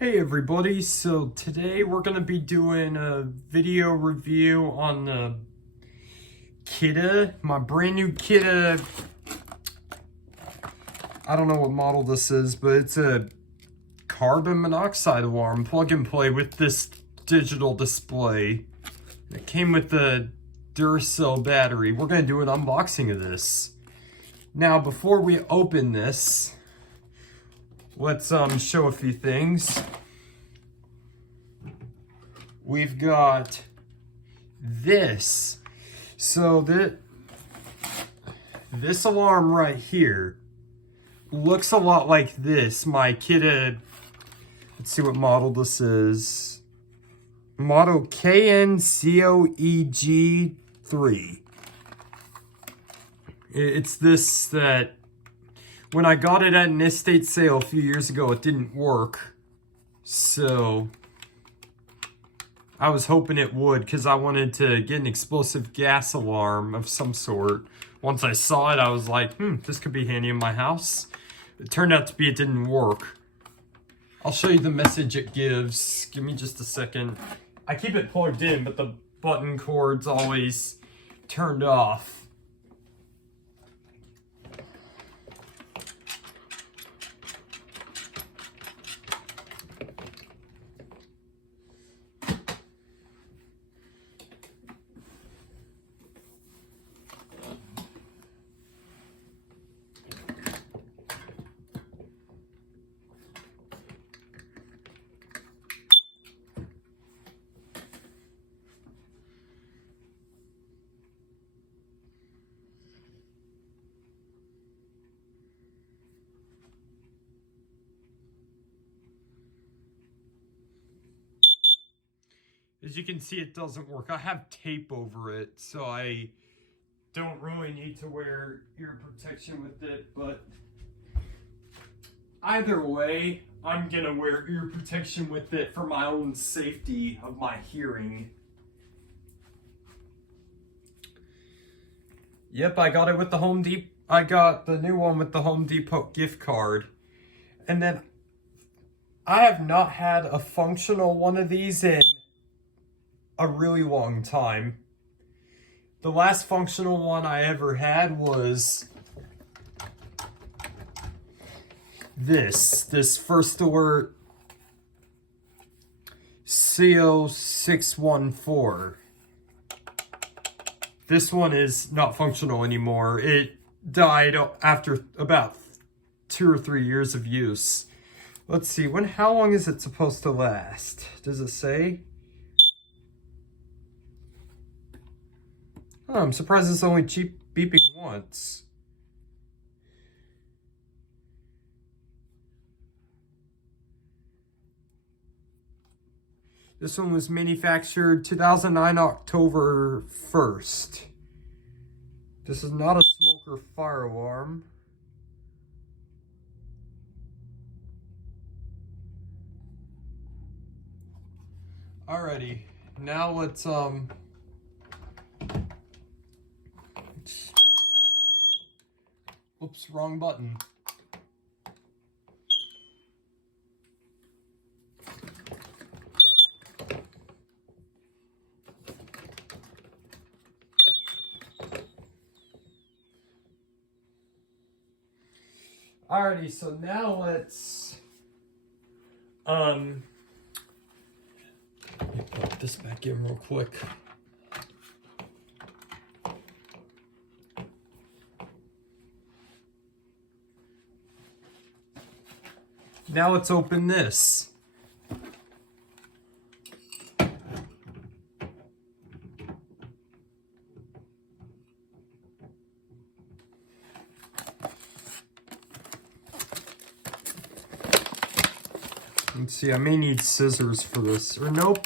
Hey everybody, so today we're going to be doing a video review on the Kidde, my brand new Kidde. I don't know what model this is, but it's a carbon monoxide alarm, plug and play with this digital display. It came with the Duracell battery. We're going to do an unboxing of this. Now before we open this, let's show a few things. We've got this. So this alarm right here looks a lot like this. My Kidde, let's see what model this is. Model KN-COPP-3. It's this that when I got it at an estate sale a few years ago, it didn't work. So I was hoping it would because I wanted to get an explosive gas alarm of some sort. Once I saw it, I was like, this could be handy in my house. It turned out to be it didn't work. I'll show you the message it gives. Give me just a second. I keep it plugged in, but the button cord's always turned off. As you can see, it doesn't work. I have tape over it, so I don't really need to wear ear protection with it, but either way, I'm gonna wear ear protection with it for my own safety of my hearing. Yep, I got it with the Home Depot. I got the new one with the Home Depot gift card. And then I have not had a functional one of these in a really long time. The last functional one I ever had was this First Alert CO614. This one is not functional anymore. It died after about 2 or 3 years of use. Let's see, how long is it supposed to last? Does it say? Oh, I'm surprised it's only beeping once. This one was manufactured 2009 October 1st. This is not a smoker fire alarm. Alrighty, now let's oops, wrong button. Alrighty, so now let's let me put this back in real quick. Now let's open this. Let's see, I may need scissors for this. Or nope,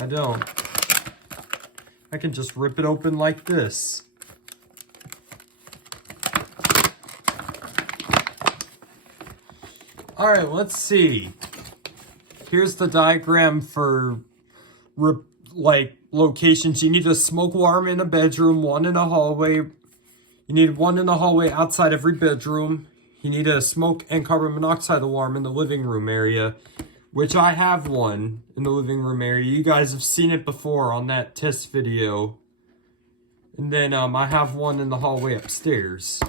I don't. I can just rip it open like this. Alright, let's see. Here's the diagram for locations. You need a smoke alarm in a bedroom, one in a hallway. You need one in the hallway outside every bedroom. You need a smoke and carbon monoxide alarm in the living room area. which I have one in the living room area. You guys have seen it before on that test video. And then I have one in the hallway upstairs.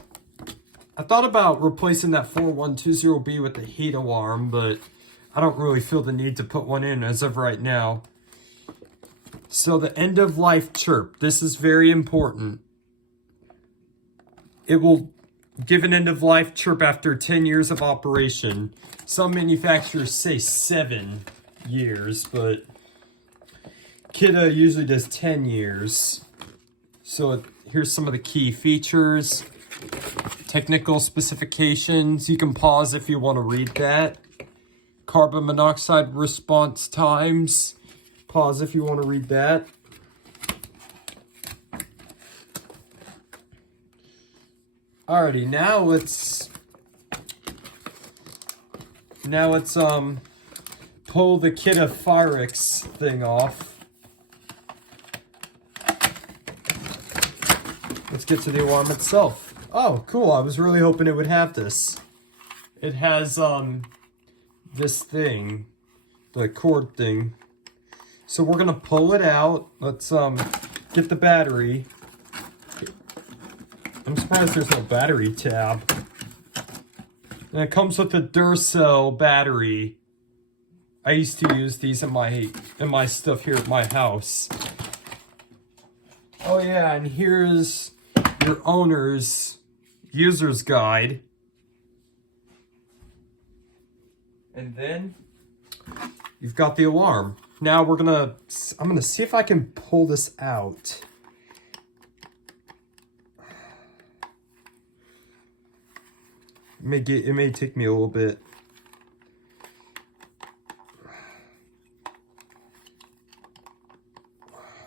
I thought about replacing that 4120B with the heat alarm, but I don't really feel the need to put one in as of right now. So the end of life chirp, this is very important. It will give an end of life chirp after 10 years of operation. Some manufacturers say 7 years, but Kidde usually does 10 years. So here's some of the key features. Technical specifications. You can pause if you want to read that. Carbon monoxide response times. Pause if you want to read that. Alrighty, now let's pull the Kidde Firix thing off. Let's get to the alarm itself. Oh, cool. I was really hoping it would have this. It has this thing, the cord thing. So we're gonna pull it out. Let's get the battery. I'm surprised there's no battery tab. And it comes with a Duracell battery. I used to use these in my stuff here at my house. Oh yeah, and here's your owner's user's guide. And then you've got the alarm. Now I'm gonna see if I can pull this out. It may take me a little bit.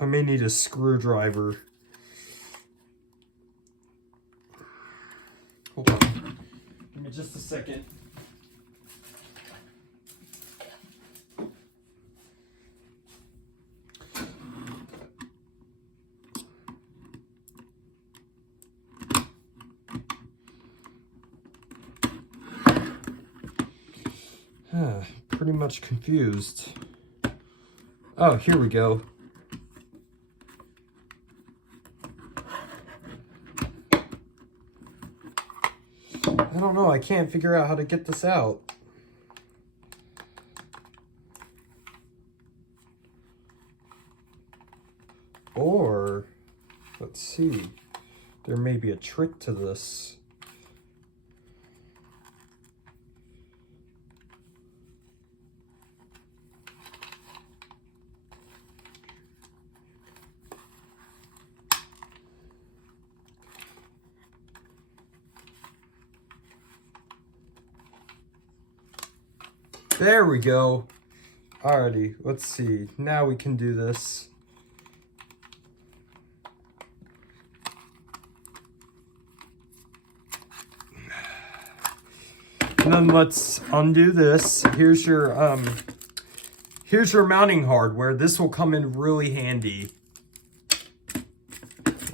I may need a screwdriver. Hold on. Give me just a second. Pretty much confused. Oh, here we go. I don't know, I can't figure out how to get this out. Or, let's see, there may be a trick to this. There we go. Alrighty, let's see. Now we can do this. And then let's undo this. Here's your mounting hardware. This will come in really handy.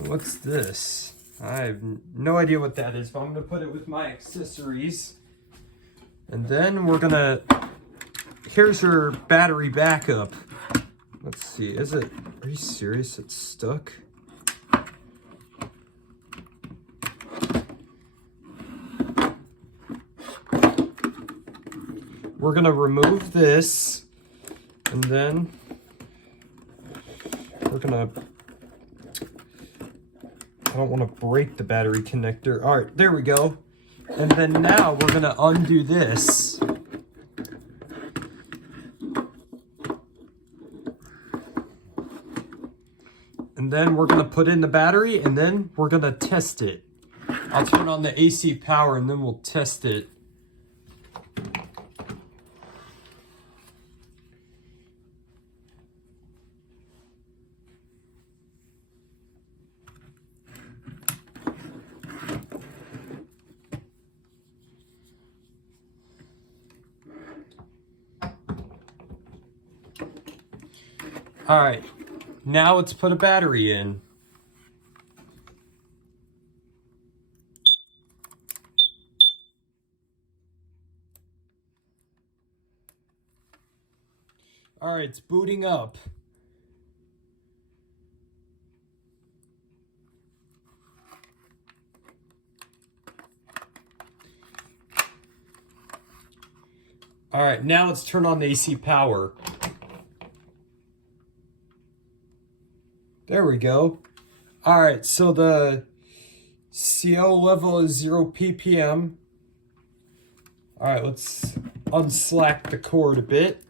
What's this? I have no idea what that is, but I'm gonna put it with my accessories. And then we're gonna, here's your battery backup. Let's see, are you serious? It's stuck? We're gonna remove this, and then we're gonna, I don't wanna break the battery connector. All right, there we go. And then now we're gonna undo this. And then we're gonna put in the battery, and then we're gonna test it. I'll turn on the AC power and then we'll test it. All right, now let's put a battery in. All right, it's booting up. All right, now let's turn on the AC power. There we go. All right, so the CO level is 0 ppm. All right, let's unslack the cord a bit.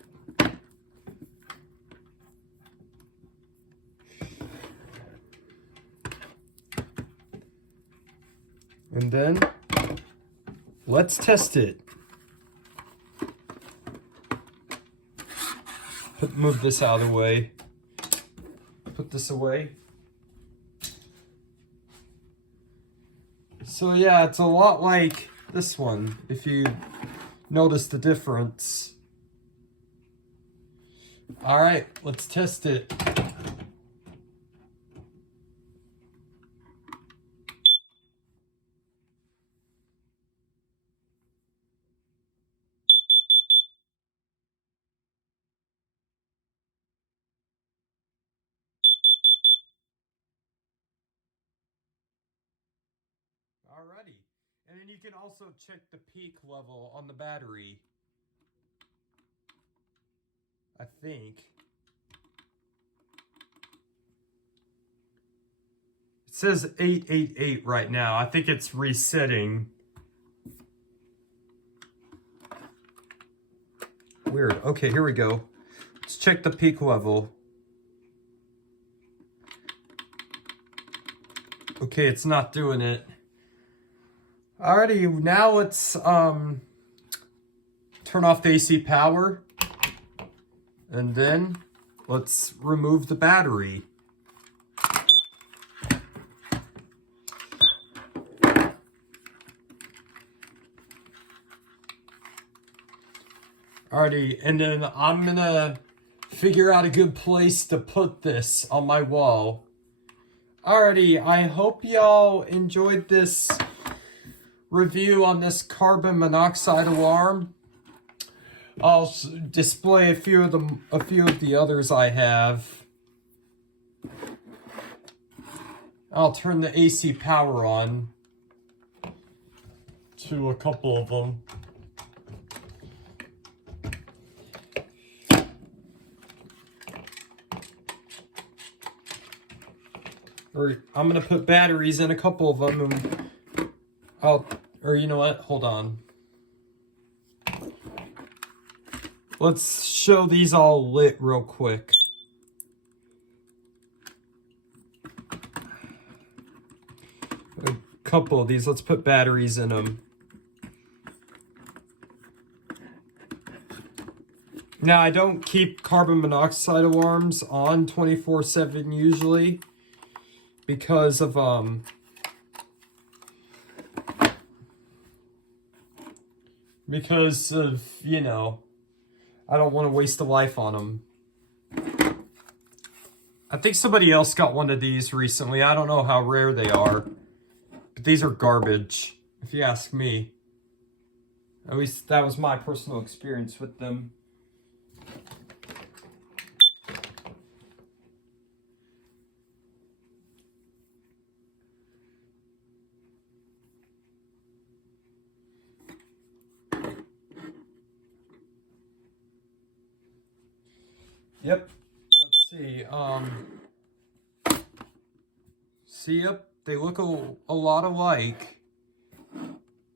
And then let's test it. Move this out of the way. Put this away. So yeah, it's a lot like this one, if you notice the difference. All right, let's test it. Alrighty. And then you can also check the peak level on the battery. I think. It says 888 right now. I think it's resetting. Weird. Okay, here we go. Let's check the peak level. Okay, it's not doing it. Alrighty, now let's turn off the AC power. And then let's remove the battery. Alrighty, and then I'm gonna figure out a good place to put this on my wall. Alrighty, I hope y'all enjoyed this review on this carbon monoxide alarm. I'll display a few of the others I have. I'll turn the AC power on to a couple of them. Or I'm gonna put batteries in a couple of them, and or you know what? Hold on. Let's show these all lit real quick. A couple of these. Let's put batteries in them. Now I don't keep carbon monoxide alarms on 24/7 usually, because of you know, I don't want to waste a life on them. I think somebody else got one of these recently. I don't know how rare they are, but these are garbage, if you ask me. At least that was my personal experience with them. Yep. Let's see. Yep. They look a lot alike.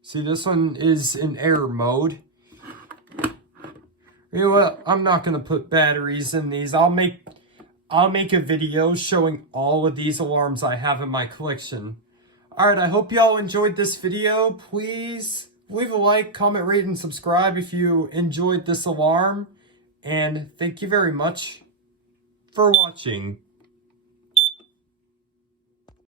See, this one is in error mode. You know what? I'm not gonna put batteries in these. I'll make a video showing all of these alarms I have in my collection. Alright, I hope y'all enjoyed this video. Please leave a like, comment, rate, and subscribe if you enjoyed this alarm. And thank you very much for watching.